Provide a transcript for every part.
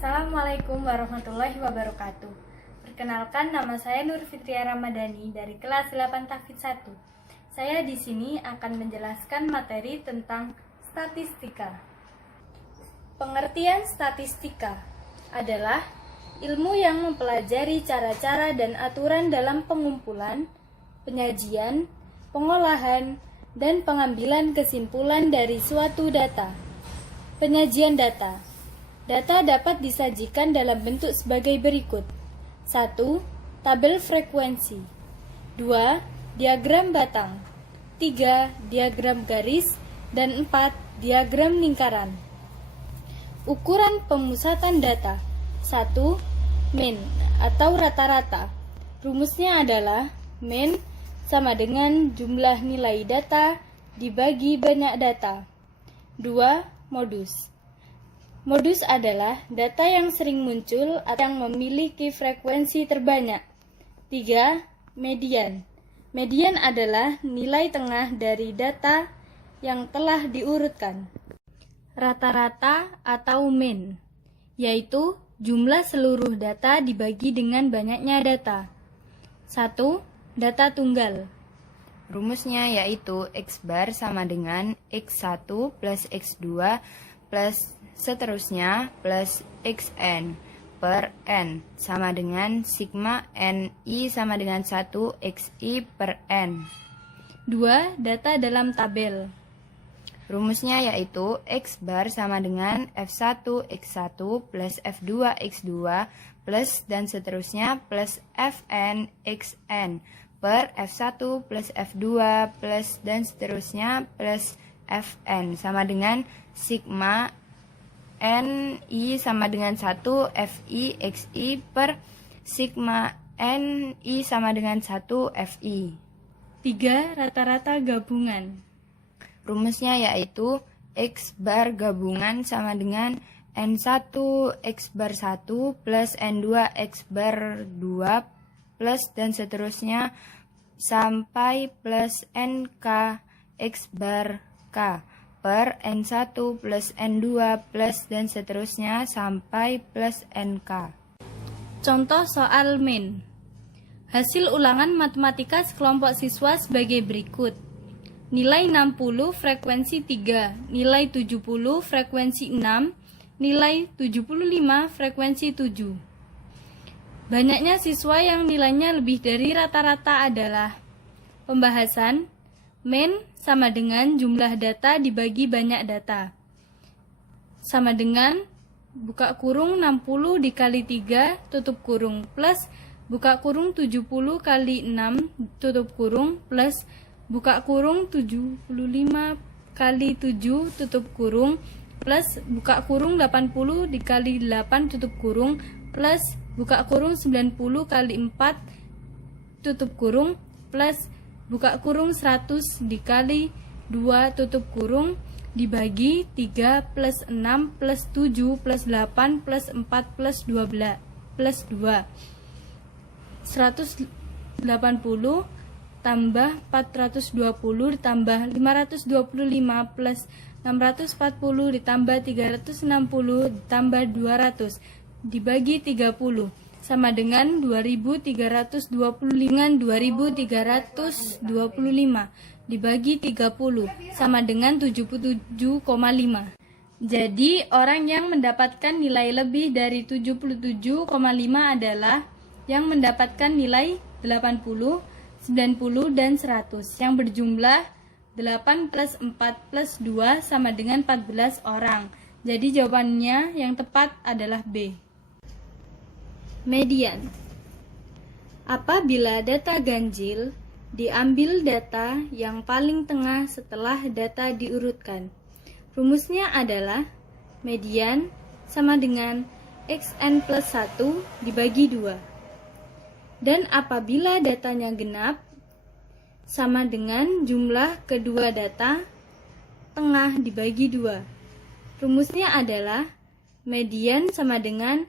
Assalamualaikum warahmatullahi wabarakatuh. Perkenalkan, nama saya Nur Fitria Ramadhani dari kelas 8 Tahfidz 1. Saya di sini akan menjelaskan materi tentang statistika. Pengertian statistika adalah ilmu yang mempelajari cara-cara dan aturan dalam pengumpulan, penyajian, pengolahan, dan pengambilan kesimpulan dari suatu data. Penyajian data. Data dapat disajikan dalam bentuk sebagai berikut. 1. Tabel frekuensi. 2. Diagram batang. 3. Diagram garis. Dan 4. Diagram lingkaran. Ukuran pemusatan data. 1. Mean atau rata-rata. Rumusnya adalah mean sama dengan jumlah nilai data dibagi banyak data. 2. Modus. Modus adalah data yang sering muncul atau yang memiliki frekuensi terbanyak. 3. Median. Median adalah nilai tengah dari data yang telah diurutkan. Rata-rata atau mean, yaitu jumlah seluruh data dibagi dengan banyaknya data. 1. Data tunggal. Rumusnya yaitu X bar sama dengan X1 plus X2 plus seterusnya plus Xn per N sama dengan sigma Ni sama dengan 1 Xi per N. 2. Data dalam tabel. Rumusnya yaitu X bar sama dengan F1 X1 plus F2 X2 plus dan seterusnya plus Fn Xn per F1 plus F2 plus dan seterusnya plus Fn sama dengan sigma Ni sama dengan 1 Fi Xi per sigma Ni sama dengan 1 Fi. 3. Rata-rata gabungan. Rumusnya yaitu X bar gabungan sama dengan N1 X bar 1 plus N2 X bar 2 plus dan seterusnya sampai plus NK X bar K per N1 plus N2 plus dan seterusnya sampai plus NK. Contoh soal mean. Hasil ulangan matematika sekelompok siswa sebagai berikut. Nilai 60 frekuensi 3, nilai 70 frekuensi 6, nilai 75 frekuensi 7. Banyaknya siswa yang nilainya lebih dari rata-rata adalah pembahasan. Mean sama dengan jumlah data dibagi banyak data. Sama dengan buka kurung 60 dikali 3 tutup kurung plus buka kurung 70 kali 6 tutup kurung plus buka kurung 75 kali 7 tutup kurung plus buka kurung 80 dikali 8 tutup kurung plus buka kurung 90 kali 4 tutup kurung plus buka kurung 100 dikali 2 tutup kurung dibagi 3 plus 6 plus 7 plus 8 plus 4 plus 12 plus 2. 180 tambah 420 ditambah 525 plus 640 ditambah 360 ditambah 200 dibagi 30 sama dengan 2325 dengan 2325 dibagi 30 sama dengan 77,5. Jadi orang yang mendapatkan nilai lebih dari 77,5 adalah yang mendapatkan nilai 80, 90 dan 100 yang berjumlah 8 plus 4 plus 2 sama dengan 14 orang. Jadi jawabannya yang tepat adalah B. Median. Apabila data ganjil, diambil data yang paling tengah setelah data diurutkan. Rumusnya adalah median sama dengan Xn plus 1 dibagi 2. Dan apabila datanya genap, sama dengan jumlah kedua data tengah dibagi 2. Rumusnya adalah median sama dengan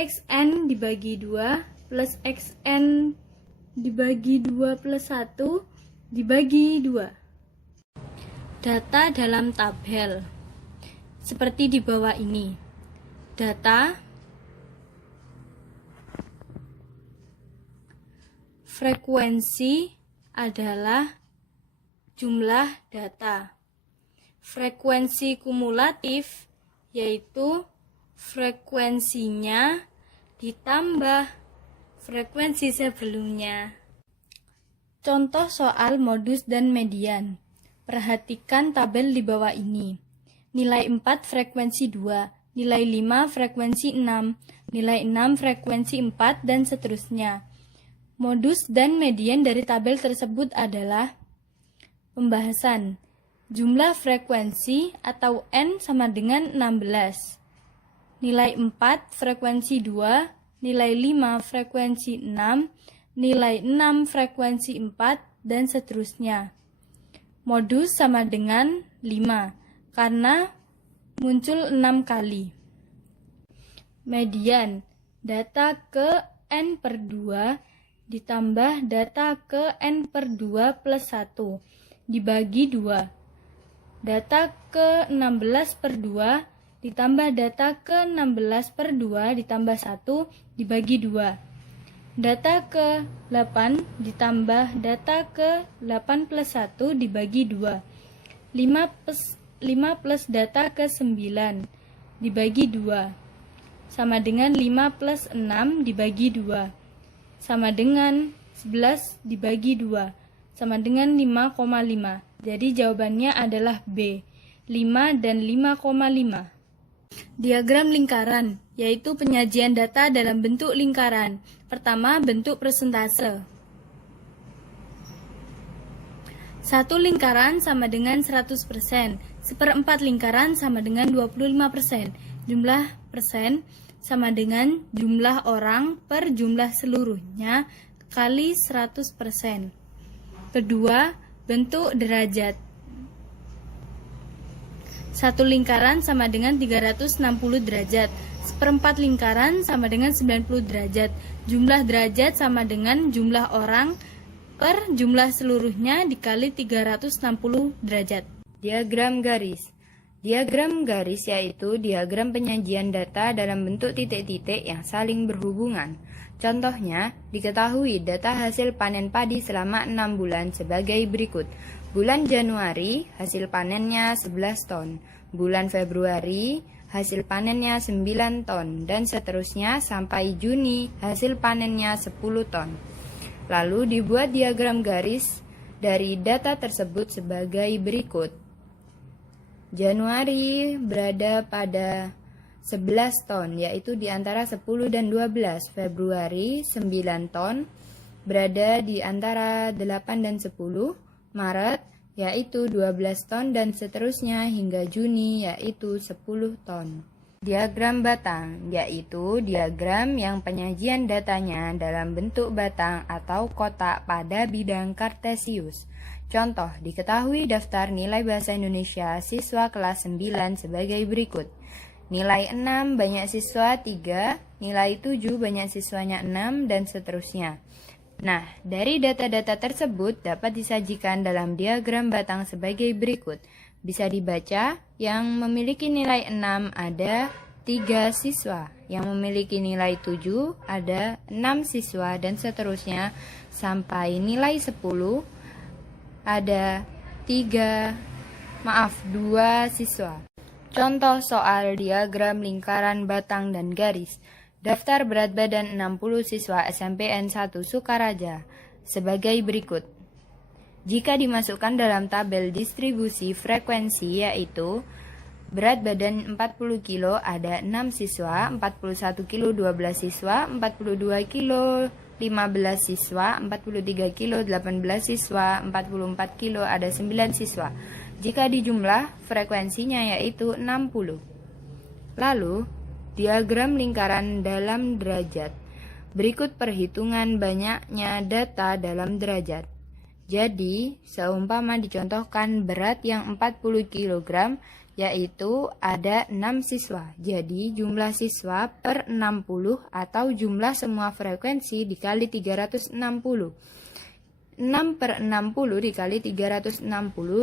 Xn dibagi 2 plus Xn dibagi 2 plus 1 dibagi 2. Data dalam tabel seperti di bawah ini. Data Frekuensi adalah jumlah data. Frekuensi kumulatif yaitu frekuensinya ditambah frekuensi sebelumnya. Contoh soal modus dan median. Perhatikan tabel di bawah ini. Nilai 4 frekuensi 2, nilai 5 frekuensi 6, nilai 6 frekuensi 4, dan seterusnya. Modus dan median dari tabel tersebut adalah pembahasan. Jumlah frekuensi atau N sama dengan 16. Nilai 4 frekuensi 2, nilai 5 frekuensi 6, nilai 6 frekuensi 4, dan seterusnya. Modus sama dengan 5, karena muncul 6 kali. Median, data ke N per 2 ditambah data ke N per 2 plus 1 dibagi 2. Data ke 16 per 2 ditambah data ke 16 per 2 ditambah 1 dibagi 2. Data ke 8 ditambah data ke 8 plus 1 dibagi 2. 5 plus data ke 9 dibagi 2. Sama dengan 5 plus 6 dibagi 2. Sama dengan 11 dibagi 2. Sama dengan 5,5. Jadi jawabannya adalah B, 5 dan 5,5. Diagram lingkaran, yaitu penyajian data dalam bentuk lingkaran. Pertama, bentuk persentase. Satu lingkaran sama dengan 100%, seperempat lingkaran sama dengan 25%. Jumlah persen sama dengan jumlah orang per jumlah seluruhnya kali 100%. Kedua, bentuk derajat. Satu lingkaran sama dengan 360 derajat. Seperempat lingkaran sama dengan 90 derajat. Jumlah derajat sama dengan jumlah orang per jumlah seluruhnya dikali 360 derajat. Diagram garis. Diagram garis yaitu diagram penyajian data dalam bentuk titik-titik yang saling berhubungan. Contohnya, diketahui data hasil panen padi selama 6 bulan sebagai berikut. Bulan Januari, hasil panennya 11 ton. Bulan Februari, hasil panennya 9 ton. Dan seterusnya sampai Juni, hasil panennya 10 ton. Lalu dibuat diagram garis dari data tersebut sebagai berikut. Januari berada pada 11 ton, yaitu di antara 10 dan 12. Februari 9 ton, berada di antara 8 dan 10. Maret yaitu 12 ton dan seterusnya hingga Juni yaitu 10 ton. Diagram batang yaitu diagram yang penyajian datanya dalam bentuk batang atau kotak pada bidang kartesius. Contoh, diketahui daftar nilai bahasa Indonesia siswa kelas 9 sebagai berikut. Nilai 6 banyak siswa 3, nilai 7 banyak siswanya 6, dan seterusnya. Nah, dari data-data tersebut dapat disajikan dalam diagram batang sebagai berikut. Bisa dibaca, yang memiliki nilai 6 ada 3 siswa, yang memiliki nilai 7 ada 6 siswa, dan seterusnya sampai nilai 10 ada 2 siswa. Contoh soal diagram lingkaran batang dan garis. Daftar berat badan 60 siswa SMPN 1 Sukaraja sebagai berikut. Jika dimasukkan dalam tabel distribusi frekuensi yaitu berat badan 40 kilo ada 6 siswa, 41 kilo 12 siswa, 42 kilo 15 siswa, 43 kilo 18 siswa, 44 kilo ada 9 siswa. Jika dijumlah frekuensinya yaitu 60. Lalu diagram lingkaran dalam derajat. Berikut perhitungan banyaknya data dalam derajat. Jadi, seumpama dicontohkan berat yang 40 kg, yaitu ada 6 siswa. Jadi, jumlah siswa per 60 atau jumlah semua frekuensi dikali 360. 6 per 60 dikali 360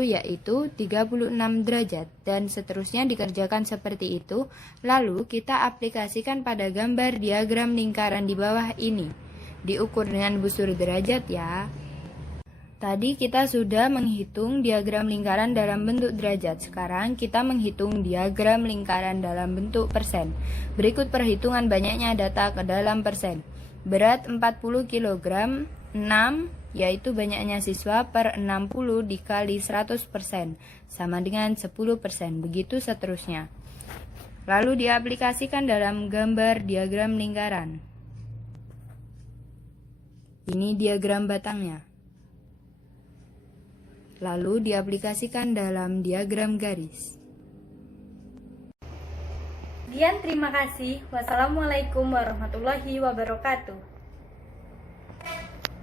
yaitu 36 derajat, dan seterusnya dikerjakan seperti itu. Lalu kita aplikasikan pada gambar diagram lingkaran di bawah ini. diukur dengan busur derajat ya. Tadi kita sudah menghitung diagram lingkaran dalam bentuk derajat. Sekarang kita menghitung diagram lingkaran dalam bentuk persen. Berikut perhitungan banyaknya data ke dalam persen. Berat 40 kg, 6, yaitu banyaknya siswa per 60 dikali 100%, sama dengan 10%, begitu seterusnya. Lalu diaplikasikan dalam gambar diagram lingkaran. Ini diagram batangnya. Lalu diaplikasikan dalam diagram garis. Sekian, terima kasih. Wassalamualaikum warahmatullahi wabarakatuh.